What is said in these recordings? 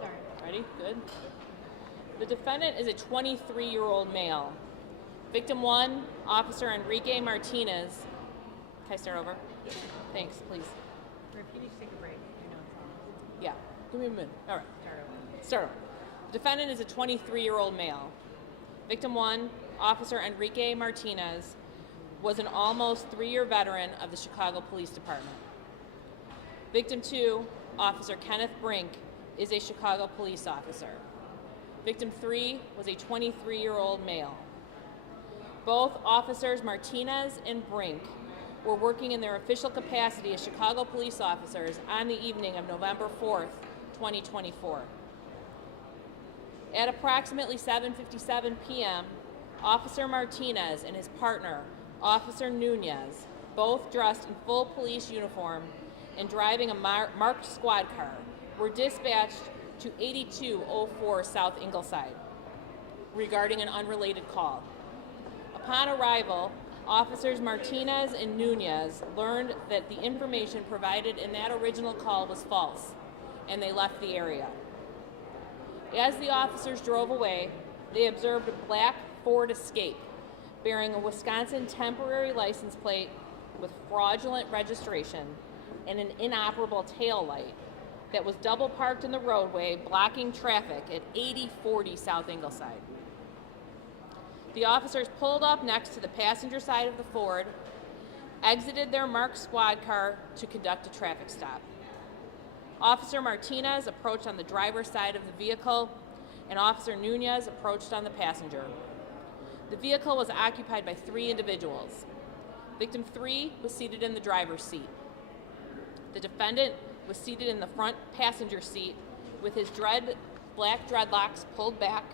Sorry. Ready? Good. The defendant is a 23-year-old male. Victim 1, Officer Enrique Martinez. Can I start over? Thanks, please. Or if you need to take a break, you know it's on. Yeah, give me a minute. All right. Start over. Start over. The defendant is a 23-year-old male. Victim 1, Officer Enrique Martinez, was an almost 3-year veteran of the Chicago Police Department. Victim 2, Officer Kenneth Brink, is a Chicago police officer. Victim 3 was a 23-year-old male. Both officers Martinez and Brink were working in their official capacity as Chicago police officers on the evening of November 4th, 2024. At approximately 7:57 p.m., Officer Martinez and his partner, Officer Nunez, both dressed in full police uniform and driving a marked squad car, were dispatched to 8204 South Ingleside regarding an unrelated call. Upon arrival, Officers Martinez and Nunez learned that the information provided in that original call was false, and they left the area. As the officers drove away, they observed a black Ford Escape bearing a Wisconsin temporary license plate with fraudulent registration and an inoperable tail light that was double parked in the roadway, blocking traffic at 8040 South Ingleside. The officers pulled up next to the passenger side of the Ford, exited their marked squad car to conduct a traffic stop. Officer Martinez approached on the driver's side of the vehicle, and Officer Nunez approached on the passenger. The vehicle was occupied by 3 individuals. Victim 3 was seated in the driver's seat. The defendant was seated in the front passenger seat with his black dreadlocks pulled back,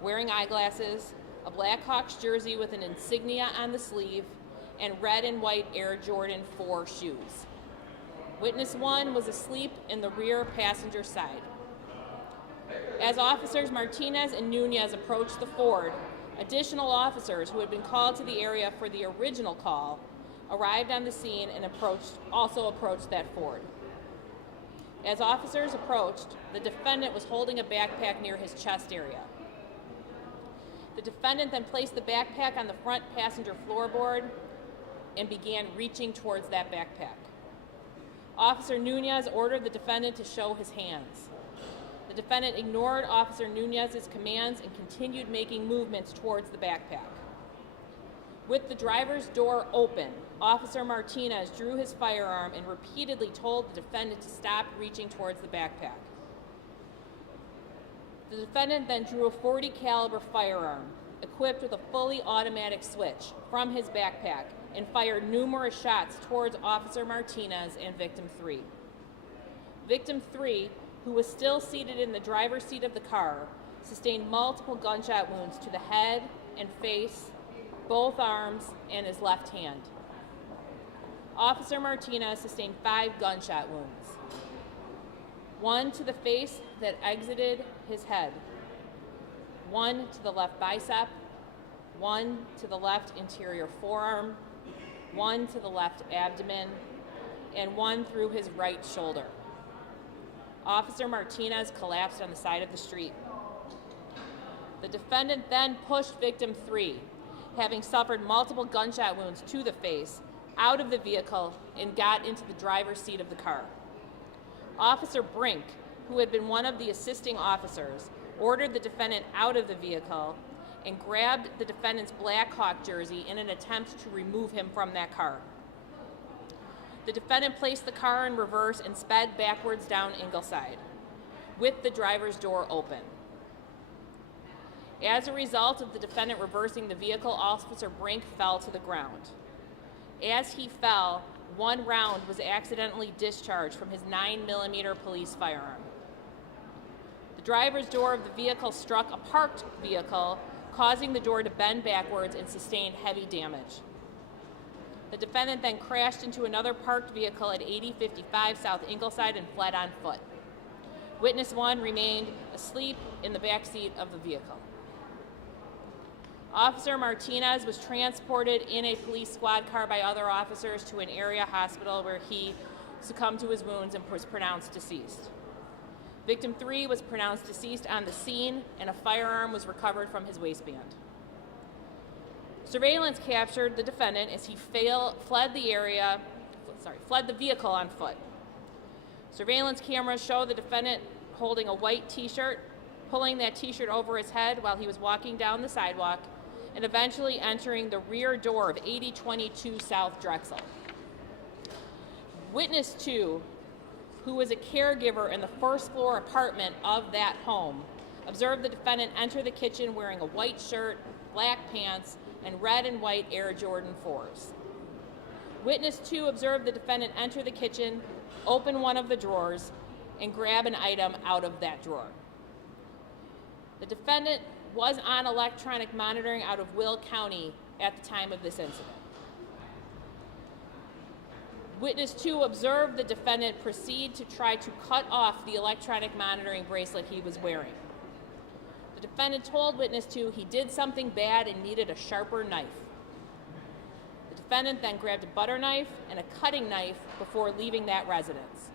wearing eyeglasses, a Black Hawks jersey with an insignia on the sleeve, and red and white Air Jordan 4 shoes. Witness 1 was asleep in the rear passenger side. As Officers Martinez and Nunez approached the Ford, additional officers who had been called to the area for the original call arrived on the scene and also approached that Ford. As officers approached, the defendant was holding a backpack near his chest area. The defendant then placed the backpack on the front passenger floorboard and began reaching towards that backpack. Officer Nunez ordered the defendant to show his hands. The defendant ignored Officer Nunez's commands and continued making movements towards the backpack. With the driver's door open, Officer Martinez drew his firearm and repeatedly told the defendant to stop reaching towards the backpack. The defendant then drew a .40 caliber firearm, equipped with a fully automatic switch, from his backpack and fired numerous shots towards Officer Martinez and Victim 3. Victim 3, who was still seated in the driver's seat of the car, sustained multiple gunshot wounds to the head and face, both arms, and his left hand. Officer Martinez sustained 5 gunshot wounds. 1 to the face that exited his head, 1 to the left bicep, 1 to the left interior forearm, 1 to the left abdomen, and 1 through his right shoulder. Officer Martinez collapsed on the side of the street. The defendant then pushed Victim 3, having suffered multiple gunshot wounds to the face, out of the vehicle and got into the driver's seat of the car. Officer Brink, who had been one of the assisting officers, ordered the defendant out of the vehicle and grabbed the defendant's Black Hawk jersey in an attempt to remove him from that car. The defendant placed the car in reverse and sped backwards down Ingleside, with the driver's door open. As a result of the defendant reversing the vehicle, Officer Brink fell to the ground. As he fell, 1 round was accidentally discharged from his 9mm police firearm. The driver's door of the vehicle struck a parked vehicle, causing the door to bend backwards and sustain heavy damage. The defendant then crashed into another parked vehicle at 8055 South Ingleside and fled on foot. Witness 1 remained asleep in the back seat of the vehicle. Officer Martinez was transported in a police squad car by other officers to an area hospital where he succumbed to his wounds and was pronounced deceased. Victim 3 was pronounced deceased on the scene, and a firearm was recovered from his waistband. Surveillance captured the defendant as he fled the vehicle on foot. Surveillance cameras show the defendant holding a white t-shirt, pulling that t-shirt over his head while he was walking down the sidewalk, and eventually entering the rear door of 8022 South Drexel. Witness 2, who was a caregiver in the first floor apartment of that home, observed the defendant enter the kitchen wearing a white shirt, black pants, and red and white Air Jordan 4s. Witness 2 observed the defendant enter the kitchen, open one of the drawers, and grab an item out of that drawer. The defendant was on electronic monitoring out of Will County at the time of this incident. Witness 2 observed the defendant proceed to try to cut off the electronic monitoring bracelet he was wearing. The defendant told Witness 2 he did something bad and needed a sharper knife. The defendant then grabbed a butter knife and a cutting knife before leaving that residence.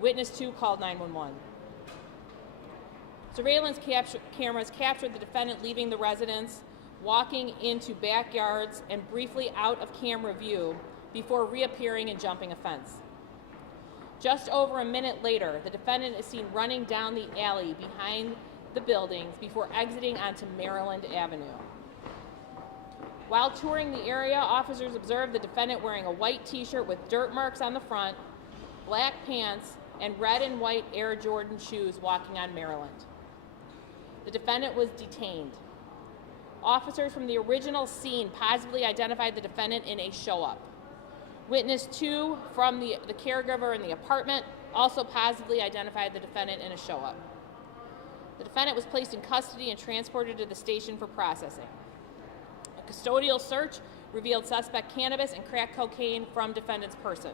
Witness 2 called 911. Surveillance cameras captured the defendant leaving the residence, walking into backyards, and briefly out of camera view before reappearing and jumping a fence. Just over a minute later, the defendant is seen running down the alley behind the buildings before exiting onto Maryland Avenue. While touring the area, officers observed the defendant wearing a white t-shirt with dirt marks on the front, black pants, and red and white Air Jordan shoes walking on Maryland. The defendant was detained. Officers from the original scene positively identified the defendant in a show-up. Witness 2 from the caregiver in the apartment also positively identified the defendant in a show-up. The defendant was placed in custody and transported to the station for processing. A custodial search revealed suspect cannabis and crack cocaine from defendant's person.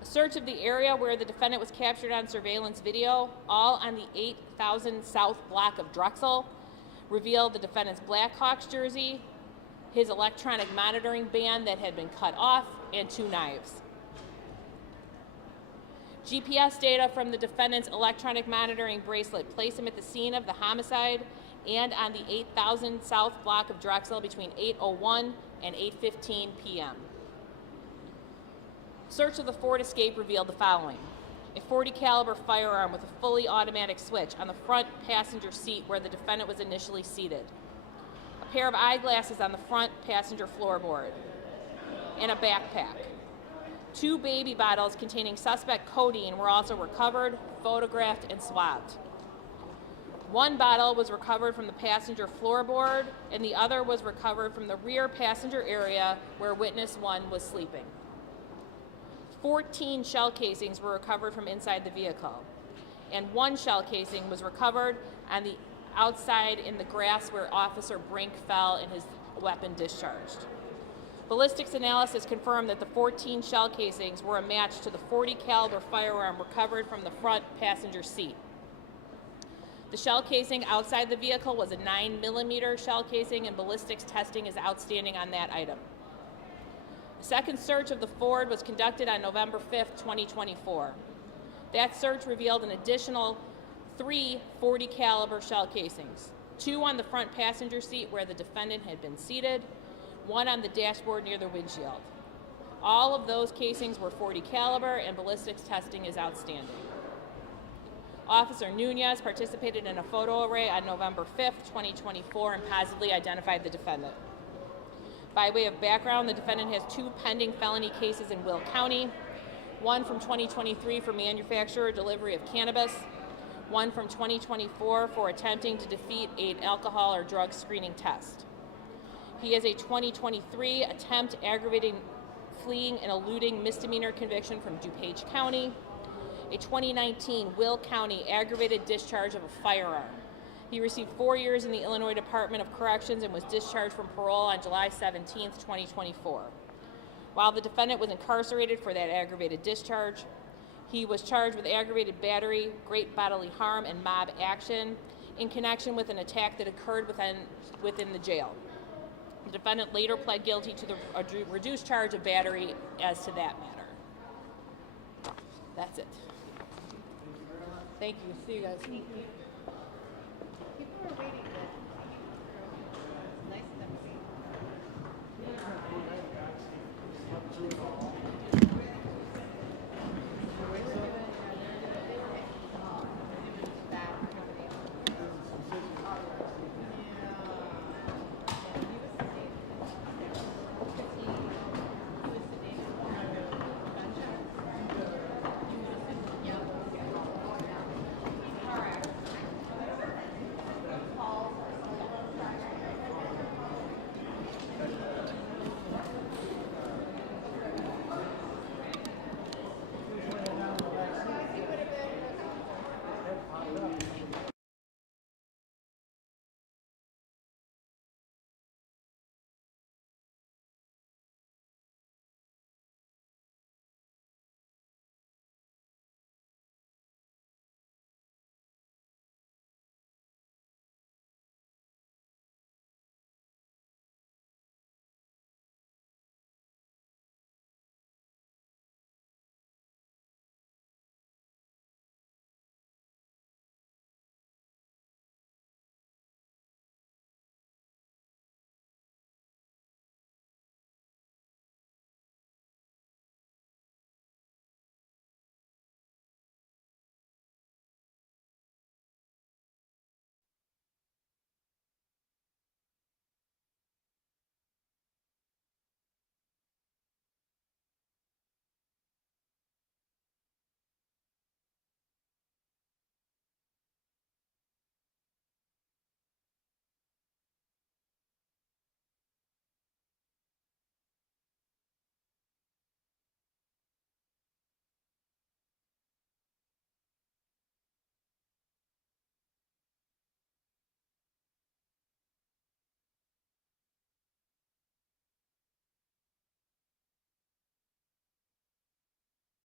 A search of the area where the defendant was captured on surveillance video, all on the 8000 South block of Drexel, revealed the defendant's Blackhawks jersey, his electronic monitoring band that had been cut off, and 2 knives. GPS data from the defendant's electronic monitoring bracelet placed him at the scene of the homicide and on the 8000 South block of Drexel between 8:01 and 8:15 p.m. Search of the Ford Escape revealed the following: a .40 caliber firearm with a fully automatic switch on the front passenger seat where the defendant was initially seated, a pair of eyeglasses on the front passenger floorboard, and a backpack. 2 baby bottles containing suspect codeine were also recovered, photographed, and swabbed. 1 bottle was recovered from the passenger floorboard, and the other was recovered from the rear passenger area where witness 1 was sleeping. 14 shell casings were recovered from inside the vehicle, and 1 shell casing was recovered on the outside in the grass where Officer Brink fell and his weapon discharged. Ballistics analysis confirmed that the 14 shell casings were a match to the .40 caliber firearm recovered from the front passenger seat. The shell casing outside the vehicle was a 9mm shell casing, and ballistics testing is outstanding on that item. A second search of the Ford was conducted on November 5th, 2024. That search revealed an additional 3 .40 caliber shell casings, 2 on the front passenger seat where the defendant had been seated, 1 on the dashboard near the windshield. All of those casings were .40 caliber, and ballistics testing is outstanding. Officer Nunez participated in a photo array on November 5th, 2024, and positively identified the defendant. By way of background, the defendant has 2 pending felony cases in Will County, 1 from 2023 for manufacture or delivery of cannabis, 1 from 2024 for attempting to defeat an alcohol or drug screening test. He has a 2023 attempt aggravating fleeing and eluding misdemeanor conviction from DuPage County, a 2019 Will County aggravated discharge of a firearm. He received 4 years in the Illinois Department of Corrections and was discharged from parole on July 17, 2024. While the defendant was incarcerated for that aggravated discharge, he was charged with aggravated battery, great bodily harm, and mob action, in connection with an attack that occurred within the jail. The defendant later pled guilty to the reduced charge of battery as to that matter. That's it. Thank you. See you guys. People are waiting.